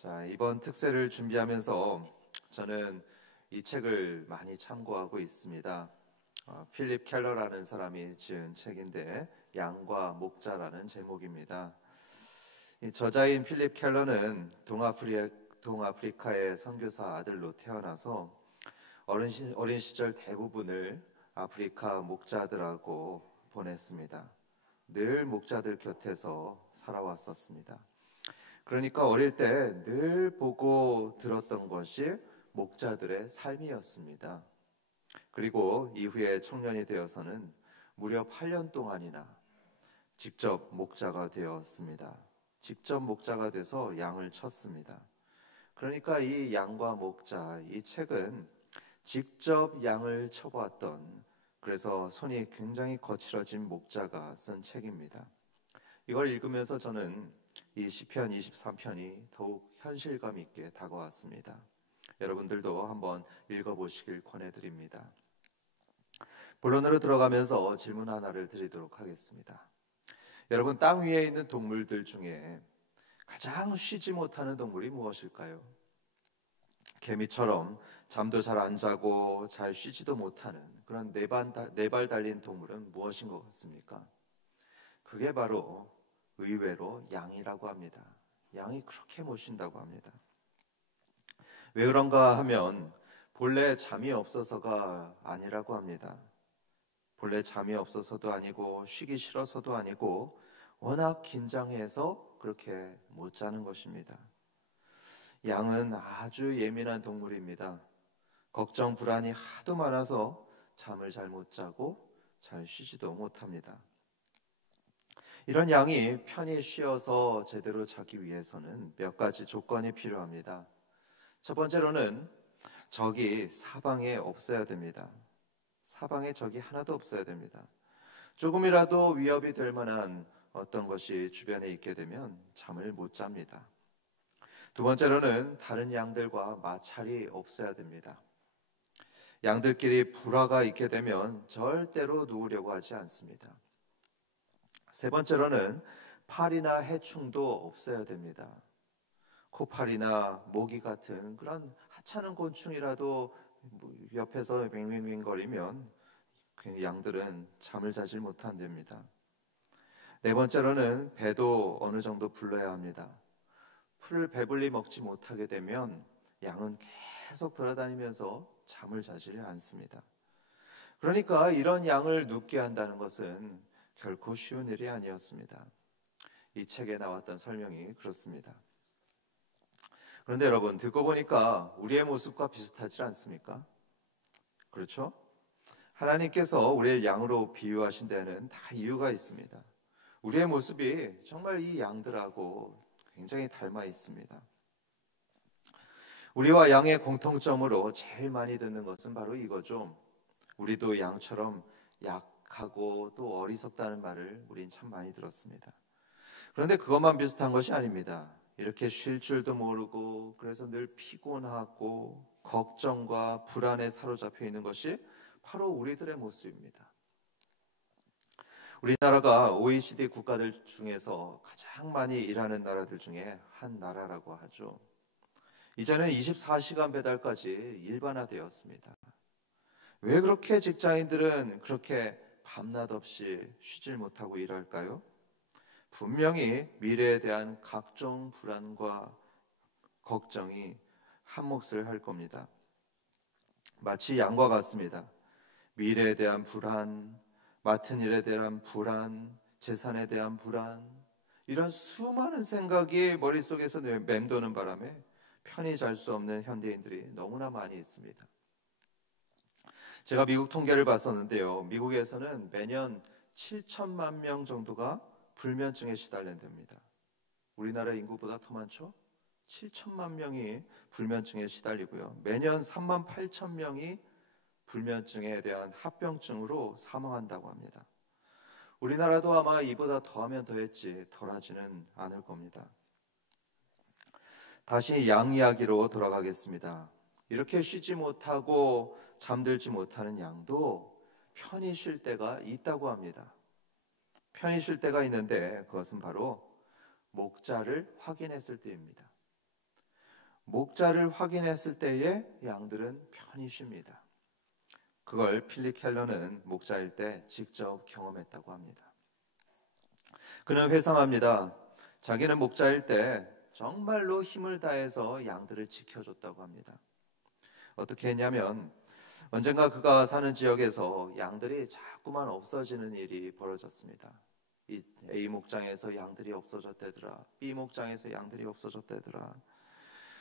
자, 이번 특세를 준비하면서 저는 이 책을 많이 참고하고 있습니다. 필립 켈러라는 사람이 지은 책인데 양과 목자라는 제목입니다. 이 저자인 필립 켈러는 동아프리카의 선교사 아들로 태어나서 어린 시절 대부분을 아프리카 목자들하고 보냈습니다. 늘 목자들 곁에서 살아왔었습니다. 그러니까 어릴 때 늘 보고 들었던 것이 목자들의 삶이었습니다. 그리고 이후에 청년이 되어서는 무려 8년 동안이나 직접 목자가 되었습니다. 직접 목자가 돼서 양을 쳤습니다. 그러니까 이 양과 목자, 이 책은 직접 양을 쳐보았던, 그래서 손이 굉장히 거칠어진 목자가 쓴 책입니다. 이걸 읽으면서 저는 이 시편 23편이 더욱 현실감 있게 다가왔습니다. 여러분들도 한번 읽어보시길 권해드립니다. 본론으로 들어가면서 질문 하나를 드리도록 하겠습니다. 여러분, 땅 위에 있는 동물들 중에 가장 쉬지 못하는 동물이 무엇일까요? 개미처럼 잠도 잘 안 자고 잘 쉬지도 못하는 그런 네 발 달린 동물은 무엇인 것 같습니까? 그게 바로 의외로 양이라고 합니다. 양이 그렇게 못 쉰다고 합니다. 왜 그런가 하면 본래 잠이 없어서가 아니라고 합니다. 본래 잠이 없어서도 아니고 쉬기 싫어서도 아니고 워낙 긴장해서 그렇게 못 자는 것입니다. 양은 아주 예민한 동물입니다. 걱정 불안이 하도 많아서 잠을 잘 못 자고 잘 쉬지도 못합니다. 이런 양이 편히 쉬어서 제대로 자기 위해서는 몇 가지 조건이 필요합니다. 첫 번째로는 적이 사방에 없어야 됩니다. 사방에 적이 하나도 없어야 됩니다. 조금이라도 위협이 될 만한 어떤 것이 주변에 있게 되면 잠을 못 잡니다. 두 번째로는 다른 양들과 마찰이 없어야 됩니다. 양들끼리 불화가 있게 되면 절대로 누우려고 하지 않습니다. 세 번째로는 파리나 해충도 없어야 됩니다. 코파리나 모기 같은 그런 하찮은 곤충이라도 옆에서 맹맹맹거리면 그 양들은 잠을 자질 못한답니다. 네 번째로는 배도 어느 정도 불러야 합니다. 풀을 배불리 먹지 못하게 되면 양은 계속 돌아다니면서 잠을 자질 않습니다. 그러니까 이런 양을 눕게 한다는 것은 결코 쉬운 일이 아니었습니다. 이 책에 나왔던 설명이 그렇습니다. 그런데 여러분, 듣고 보니까 우리의 모습과 비슷하지 않습니까? 그렇죠? 하나님께서 우리를 양으로 비유하신 데는 다 이유가 있습니다. 우리의 모습이 정말 이 양들하고 굉장히 닮아 있습니다. 우리와 양의 공통점으로 제일 많이 듣는 것은 바로 이거죠. 우리도 양처럼 약하고 또 어리석다는 말을 우린 참 많이 들었습니다. 그런데 그것만 비슷한 것이 아닙니다. 이렇게 쉴 줄도 모르고 그래서 늘 피곤하고 걱정과 불안에 사로잡혀 있는 것이 바로 우리들의 모습입니다. 우리나라가 OECD 국가들 중에서 가장 많이 일하는 나라들 중에 한 나라라고 하죠. 이제는 24시간 배달까지 일반화되었습니다. 왜 그렇게 직장인들은 그렇게 밤낮 없이 쉬질 못하고 일할까요? 분명히 미래에 대한 각종 불안과 걱정이 한몫을 할 겁니다. 마치 양과 같습니다. 미래에 대한 불안, 맡은 일에 대한 불안, 재산에 대한 불안, 이런 수많은 생각이 머릿속에서 맴도는 바람에 편히 잘 수 없는 현대인들이 너무나 많이 있습니다. 제가 미국 통계를 봤었는데요. 미국에서는 매년 7천만 명 정도가 불면증에 시달린답니다. 우리나라 인구보다 더 많죠? 7천만 명이 불면증에 시달리고요. 매년 3만 8천 명이 불면증에 대한 합병증으로 사망한다고 합니다. 우리나라도 아마 이보다 더하면 더했지 덜하지는 않을 겁니다. 다시 양 이야기로 돌아가겠습니다. 이렇게 쉬지 못하고 잠들지 못하는 양도 편히 쉴 때가 있다고 합니다. 편히 쉴 때가 있는데 그것은 바로 목자를 확인했을 때입니다. 목자를 확인했을 때에 양들은 편히 쉽니다. 그걸 필립 켈러는 목자일 때 직접 경험했다고 합니다. 그는 회상합니다. 자기는 목자일 때 정말로 힘을 다해서 양들을 지켜줬다고 합니다. 어떻게 했냐면 언젠가 그가 사는 지역에서 양들이 자꾸만 없어지는 일이 벌어졌습니다. 이 A 목장에서 양들이 없어졌대더라. B 목장에서 양들이 없어졌대더라.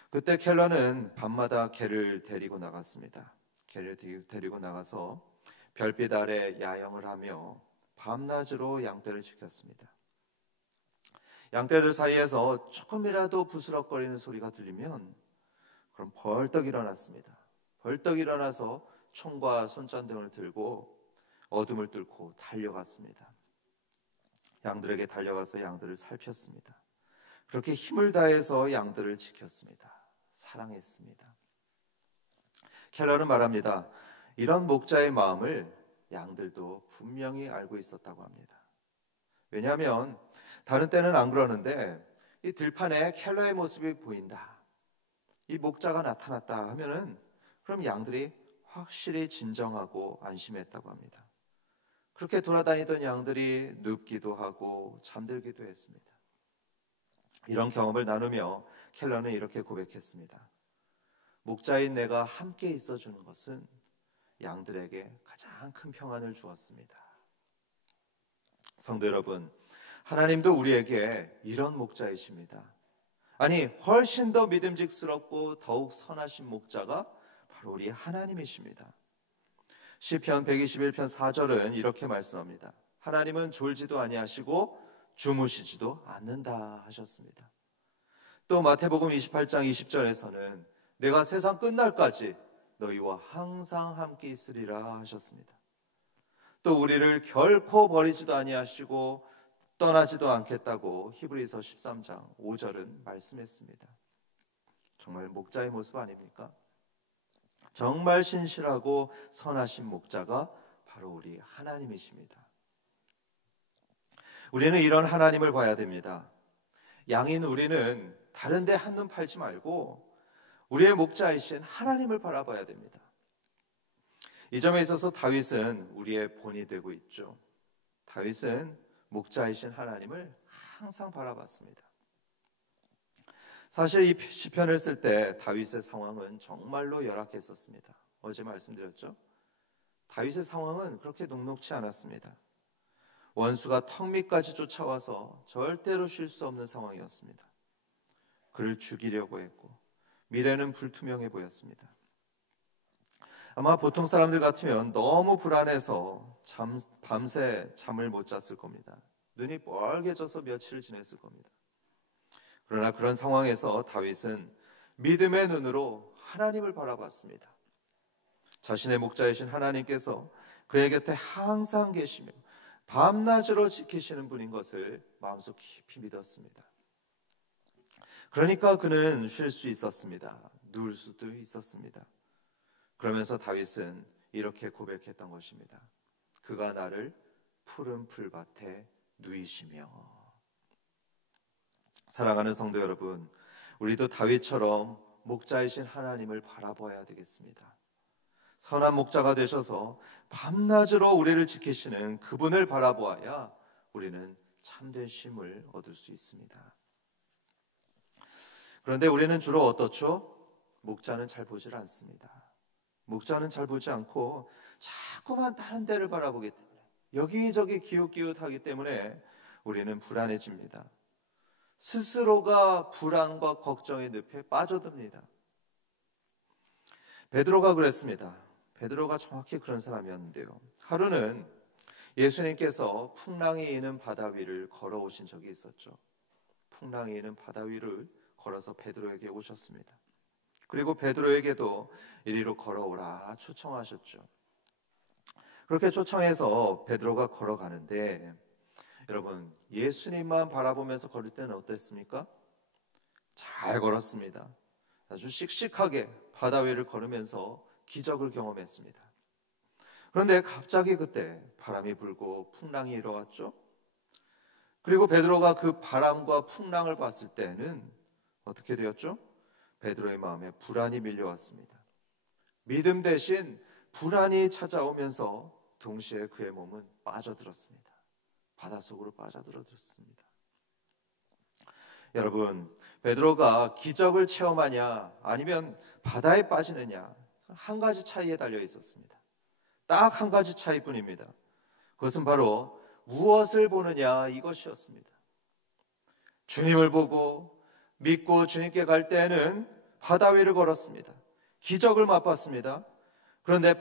그때 켈러는 밤마다 개를 데리고 나갔습니다. 개를 데리고 나가서 별빛 아래 야영을 하며 밤낮으로 양떼를 지켰습니다. 양떼들 사이에서 조금이라도 부스럭거리는 소리가 들리면 그럼 벌떡 일어났습니다. 벌떡 일어나서 총과 손전등을 들고 어둠을 뚫고 달려갔습니다. 양들에게 달려가서 양들을 살폈습니다. 그렇게 힘을 다해서 양들을 지켰습니다. 사랑했습니다. 켈러는 말합니다. 이런 목자의 마음을 양들도 분명히 알고 있었다고 합니다. 왜냐하면 다른 때는 안 그러는데 이 들판에 켈러의 모습이 보인다, 이 목자가 나타났다 하면은 그럼 양들이 확실히 진정하고 안심했다고 합니다. 그렇게 돌아다니던 양들이 눕기도 하고 잠들기도 했습니다. 이런 경험을 나누며 켈러는 이렇게 고백했습니다. 목자인 내가 함께 있어주는 것은 양들에게 가장 큰 평안을 주었습니다. 성도 여러분, 하나님도 우리에게 이런 목자이십니다. 아니, 훨씬 더 믿음직스럽고 더욱 선하신 목자가 바로 우리 하나님이십니다. 시편 121편 4절은 이렇게 말씀합니다. 하나님은 졸지도 아니하시고 주무시지도 않는다 하셨습니다. 또 마태복음 28장 20절에서는 내가 세상 끝날까지 너희와 항상 함께 있으리라 하셨습니다. 또 우리를 결코 버리지도 아니하시고 떠나지도 않겠다고 히브리서 13장 5절은 말씀했습니다. 정말 목자의 모습 아닙니까? 정말 신실하고 선하신 목자가 바로 우리 하나님이십니다. 우리는 이런 하나님을 봐야 됩니다. 양인 우리는 다른 데 한눈 팔지 말고 우리의 목자이신 하나님을 바라봐야 됩니다. 이 점에 있어서 다윗은 우리의 본이 되고 있죠. 다윗은 목자이신 하나님을 항상 바라봤습니다. 사실 이 시편을 쓸 때 다윗의 상황은 정말로 열악했었습니다. 어제 말씀드렸죠? 다윗의 상황은 그렇게 녹록치 않았습니다. 원수가 턱 밑까지 쫓아와서 절대로 쉴 수 없는 상황이었습니다. 그를 죽이려고 했고 미래는 불투명해 보였습니다. 아마 보통 사람들 같으면 너무 불안해서 밤새 잠을 못 잤을 겁니다. 눈이 뻘개져서 며칠을 지냈을 겁니다. 그러나 그런 상황에서 다윗은 믿음의 눈으로 하나님을 바라봤습니다. 자신의 목자이신 하나님께서 그의 곁에 항상 계시며 밤낮으로 지키시는 분인 것을 마음속 깊이 믿었습니다. 그러니까 그는 쉴 수 있었습니다. 누울 수도 있었습니다. 그러면서 다윗은 이렇게 고백했던 것입니다. 그가 나를 푸른 풀밭에 누이시며. 사랑하는 성도 여러분, 우리도 다윗처럼 목자이신 하나님을 바라봐야 되겠습니다. 선한 목자가 되셔서 밤낮으로 우리를 지키시는 그분을 바라보아야 우리는 참된 쉼을 얻을 수 있습니다. 그런데 우리는 주로 어떻죠? 목자는 잘 보질 않습니다. 목자는 잘 보지 않고 자꾸만 다른 데를 바라보기 때문에, 여기저기 기웃기웃하기 때문에 우리는 불안해집니다. 스스로가 불안과 걱정의 늪에 빠져듭니다. 베드로가 그랬습니다. 베드로가 정확히 그런 사람이었는데요. 하루는 예수님께서 풍랑이 있는 바다 위를 걸어오신 적이 있었죠. 풍랑이 있는 바다 위를 걸어서 베드로에게 오셨습니다. 그리고 베드로에게도 이리로 걸어오라 초청하셨죠. 그렇게 초청해서 베드로가 걸어가는데, 여러분, 예수님만 바라보면서 걸을 때는 어땠습니까? 잘 걸었습니다. 아주 씩씩하게 바다 위를 걸으면서 기적을 경험했습니다. 그런데 갑자기 그때 바람이 불고 풍랑이 일어왔죠. 그리고 베드로가 그 바람과 풍랑을 봤을 때는 어떻게 되었죠? 베드로의 마음에 불안이 밀려왔습니다. 믿음 대신 불안이 찾아오면서 동시에 그의 몸은 빠져들었습니다. 바닷속으로 빠져들었습니다. 여러분, 베드로가 기적을 체험하냐 아니면 바다에 빠지느냐, 한 가지 차이에 달려 있었습니다. 딱 한 가지 차이뿐입니다. 그것은 바로 무엇을 보느냐, 이것이었습니다. 주님을 보고 믿고 주님께 갈 때에는 바다 위를 걸었습니다. 기적을 맛봤습니다. 그런데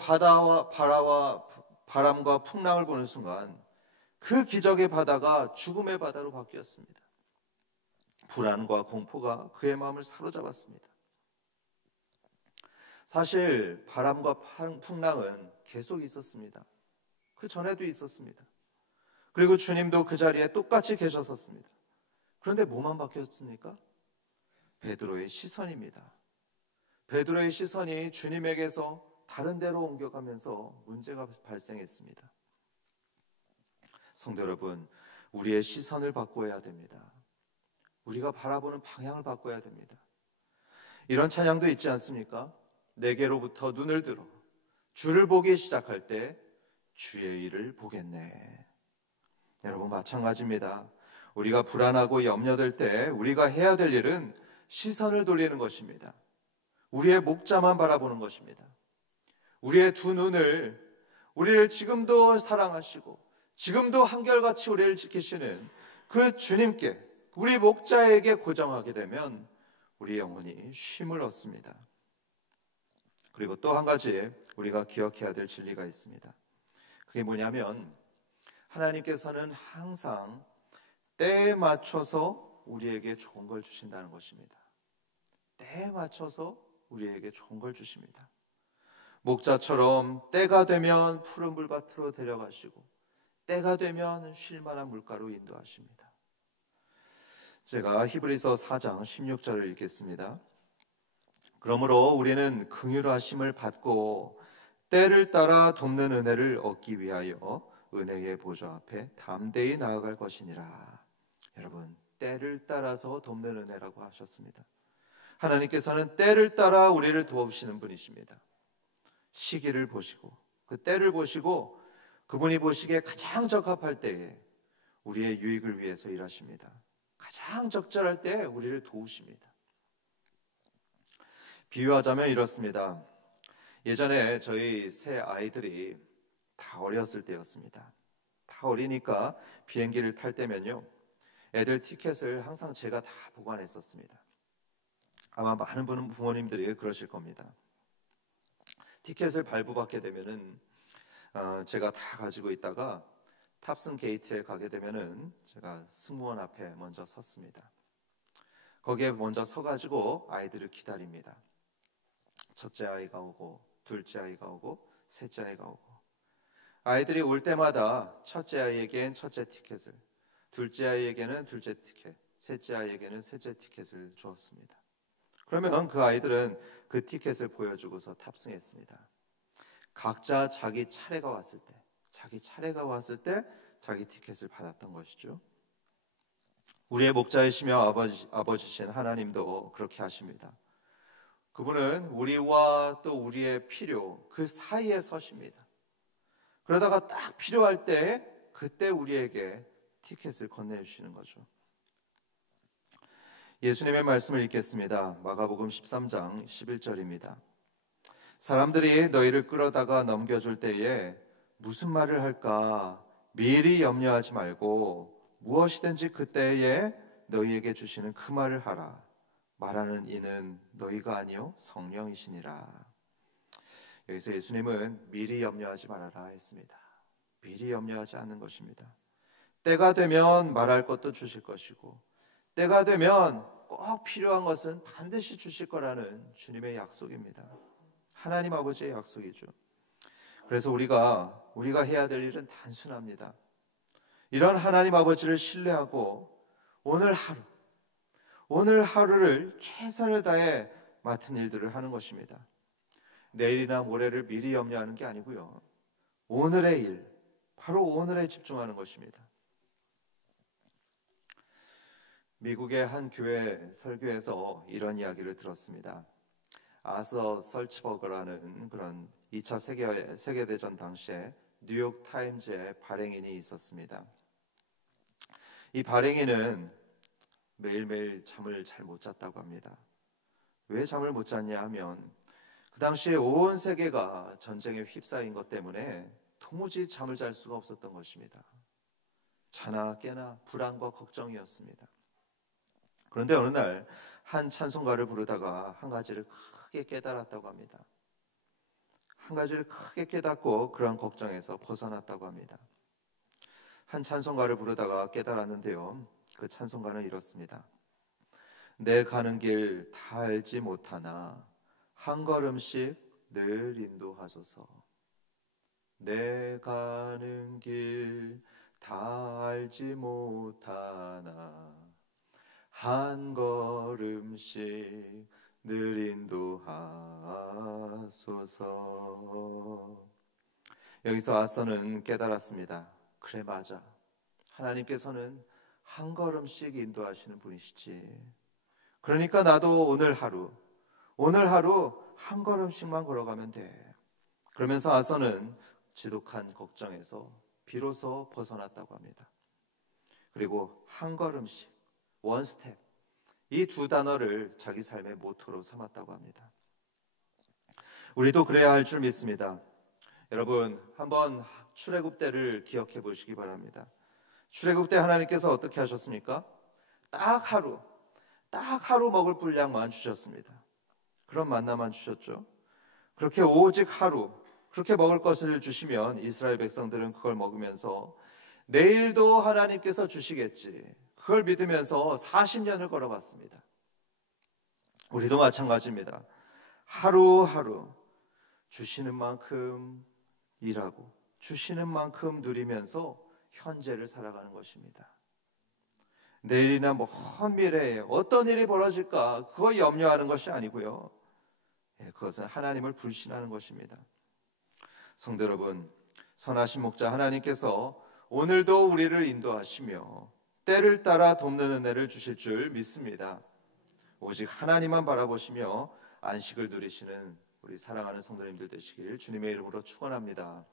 바람과 풍랑을 보는 순간 그 기적의 바다가 죽음의 바다로 바뀌었습니다. 불안과 공포가 그의 마음을 사로잡았습니다. 사실 바람과 풍랑은 계속 있었습니다. 그 전에도 있었습니다. 그리고 주님도 그 자리에 똑같이 계셨었습니다. 그런데 뭐만 바뀌었습니까? 베드로의 시선입니다. 베드로의 시선이 주님에게서 다른 데로 옮겨가면서 문제가 발생했습니다. 성도 여러분, 우리의 시선을 바꿔야 됩니다. 우리가 바라보는 방향을 바꿔야 됩니다. 이런 찬양도 있지 않습니까? 내게로부터 눈을 들어 주를 보기 시작할 때 주의 일을 보겠네. 여러분, 마찬가지입니다. 우리가 불안하고 염려될 때 우리가 해야 될 일은 시선을 돌리는 것입니다. 우리의 목자만 바라보는 것입니다. 우리의 두 눈을 우리를 지금도 사랑하시고 지금도 한결같이 우리를 지키시는 그 주님께, 우리 목자에게 고정하게 되면 우리 영혼이 쉼을 얻습니다. 그리고 또 한 가지 우리가 기억해야 될 진리가 있습니다. 그게 뭐냐면 하나님께서는 항상 때에 맞춰서 우리에게 좋은 걸 주신다는 것입니다. 때에 맞춰서 우리에게 좋은 걸 주십니다. 목자처럼 때가 되면 푸른 물밭으로 데려가시고 때가 되면 쉴 만한 물가로 인도하십니다. 제가 히브리서 4장 16절을 읽겠습니다. 그러므로 우리는 긍휼하심을 받고 때를 따라 돕는 은혜를 얻기 위하여 은혜의 보좌 앞에 담대히 나아갈 것이니라. 여러분, 때를 따라서 돕는 은혜라고 하셨습니다. 하나님께서는 때를 따라 우리를 도우시는 분이십니다. 시기를 보시고 그 때를 보시고 그분이 보시기에 가장 적합할 때에 우리의 유익을 위해서 일하십니다. 가장 적절할 때에 우리를 도우십니다. 비유하자면 이렇습니다. 예전에 저희 세 아이들이 다 어렸을 때였습니다. 다 어리니까 비행기를 탈 때면요, 애들 티켓을 항상 제가 다 보관했었습니다. 아마 많은 부모님들이 그러실 겁니다. 티켓을 발부받게 되면은 제가 다 가지고 있다가 탑승 게이트에 가게 되면은 제가 승무원 앞에 먼저 섰습니다. 거기에 먼저 서가지고 아이들을 기다립니다. 첫째 아이가 오고, 둘째 아이가 오고, 셋째 아이가 오고, 아이들이 올 때마다 첫째 아이에겐 첫째 티켓을, 둘째 아이에게는 둘째 티켓, 셋째 아이에게는 셋째 티켓을 주었습니다. 그러면 그 아이들은 그 티켓을 보여주고서 탑승했습니다. 각자 자기 차례가 왔을 때, 자기 티켓을 받았던 것이죠. 우리의 목자이시며 아버지신 하나님도 그렇게 하십니다. 그분은 우리와 또 우리의 필요, 그 사이에 서십니다. 그러다가 딱 필요할 때 그때 우리에게 티켓을 건네주시는 거죠. 예수님의 말씀을 읽겠습니다. 마가복음 13장 11절입니다. 사람들이 너희를 끌어다가 넘겨줄 때에 무슨 말을 할까 미리 염려하지 말고 무엇이든지 그때에 너희에게 주시는 그 말을 하라. 말하는 이는 너희가 아니요 성령이시니라. 여기서 예수님은 미리 염려하지 말아라 했습니다. 미리 염려하지 않는 것입니다. 때가 되면 말할 것도 주실 것이고 때가 되면 꼭 필요한 것은 반드시 주실 거라는 주님의 약속입니다. 하나님 아버지의 약속이죠. 그래서 우리가 해야 될 일은 단순합니다. 이런 하나님 아버지를 신뢰하고 오늘 하루를 최선을 다해 맡은 일들을 하는 것입니다. 내일이나 모레를 미리 염려하는 게 아니고요. 오늘의 일, 바로 오늘에 집중하는 것입니다. 미국의 한 교회 설교에서 이런 이야기를 들었습니다. 아서 설치버거라는 그런 2차 세계대전 당시에 뉴욕 타임즈에 발행인이 있었습니다. 이 발행인은 매일매일 잠을 잘 못 잤다고 합니다. 왜 잠을 못 잤냐 하면 그 당시에 온 세계가 전쟁에 휩싸인 것 때문에 도무지 잠을 잘 수가 없었던 것입니다. 자나 깨나 불안과 걱정이었습니다. 그런데 어느 날 한 찬송가를 부르다가 한 가지를 크게 깨달았다고 합니다. 한 가지를 크게 깨닫고 그런 걱정에서 벗어났다고 합니다. 한 찬송가를 부르다가 깨달았는데요. 그 찬송가는 이렇습니다. 내 가는 길 다 알지 못하나 한 걸음씩 늘 인도하소서. 내 가는 길 다 알지 못하나 한 걸음씩 늘 인도하소서. 여기서 아서는 깨달았습니다. 그래, 맞아. 하나님께서는 한 걸음씩 인도하시는 분이시지. 그러니까 나도 오늘 하루 한 걸음씩만 걸어가면 돼. 그러면서 아서는 지독한 걱정에서 비로소 벗어났다고 합니다. 그리고 한 걸음씩, 원 스텝, 이 두 단어를 자기 삶의 모토로 삼았다고 합니다. 우리도 그래야 할 줄 믿습니다. 여러분, 한번 출애굽 때를 기억해 보시기 바랍니다. 출애굽 때 하나님께서 어떻게 하셨습니까? 딱 하루 먹을 분량만 주셨습니다. 그런 만나만 주셨죠. 그렇게 오직 하루, 그렇게 먹을 것을 주시면 이스라엘 백성들은 그걸 먹으면서 내일도 하나님께서 주시겠지, 그걸 믿으면서 40년을 걸어갔습니다. 우리도 마찬가지입니다. 하루하루 주시는 만큼 일하고 주시는 만큼 누리면서 현재를 살아가는 것입니다. 내일이나 먼 미래에 어떤 일이 벌어질까 그거 염려하는 것이 아니고요. 그것은 하나님을 불신하는 것입니다. 성도 여러분, 선하신 목자 하나님께서 오늘도 우리를 인도하시며 때를 따라 돕는 은혜를 주실 줄 믿습니다. 오직 하나님만 바라보시며 안식을 누리시는 우리 사랑하는 성도님들 되시길 주님의 이름으로 축원합니다.